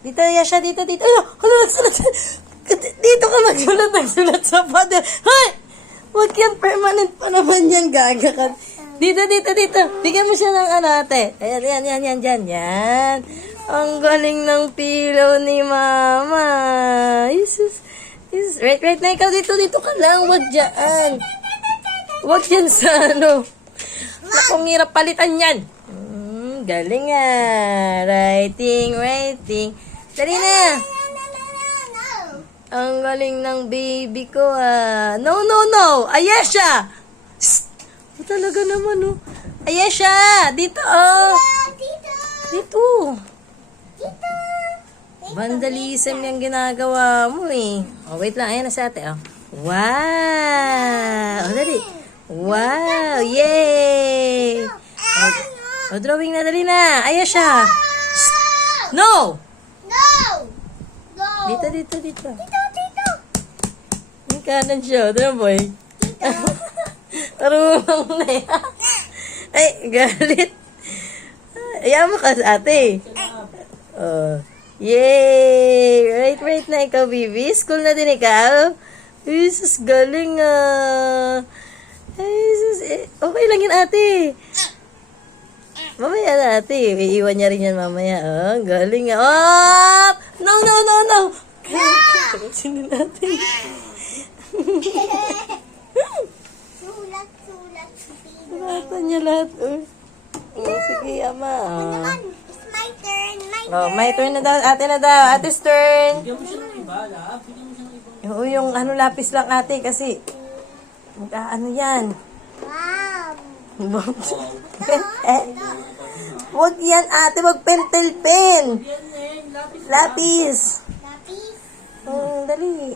Dito, Yasha, dito. Ay, hala, nagsulat. Dito ka nagsulat sa pader. Hay! Huwag yan, permanent pa naman yan, gaga ka. Dito. Bigyan mo siya ng ate. Ayan, yan. Ang galing ng pillow ni Mama. Jesus. Right na, ikaw dito ka lang. Huwag dyan. Huwag yan sa ano. Nakong hirap palitan yan. Galing Writing. Dali na. Ang galing ng baby ko No. Ayesha! Talaga naman Ayesha! Dito Dito. Vandalism yung ginagawa mo wait lang. Ayan na sa ate Wow! Dali. Wow! Yay! Drawing na, dali na. Ayesha! No! Dito. Yung kanan siya. Dito, boy. Marunong na yan. Ay, galit. Ayaw mo ka sa ate. Yay! Right na ikaw, baby. School na din ikaw. Jesus, galing Jesus, okay lang yun, ate. Mamaya na, ate. Iiwan niya rin yan mamaya. Galing No! Sino natin? Sulatan niya lahat. Sige, ama. It's my turn. My turn na daw. Ate na daw. Ate's turn. Yung lapis lang, ate, kasi ano yan? Wow. Huwag yan, ate. Huwag pentel pen. Lapis. Dali.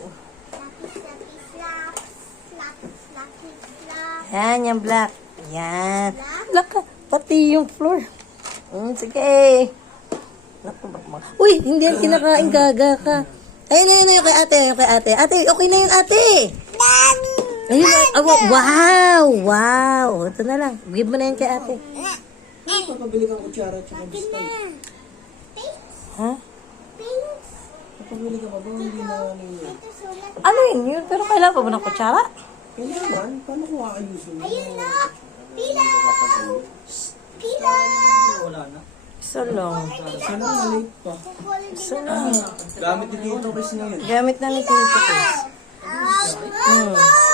Yan, yung black. Yan. Black ka. Pati yung floor. Sige. Uy, hindi yan kinakain, gaga ka. Ayun, yung kay ate. Ate, okay na yun, ate. Ayun, wow. Ito na lang. Give mo na yan kay ate. Papabili kang kutsara at saka bistoy. Ha? Papabili ka pa ba? Hindi na ninyo. Ano yun? Pero kailangan pa ba ng kutsara? Kailangan? Paano kung aayusin mo? Ayun na. Pilaw. Wala na. Isa lang. Sana maliit pa. Isa lang. Gamit ni Tito Chris ngayon. Gamit na ni Tito Chris. Mama.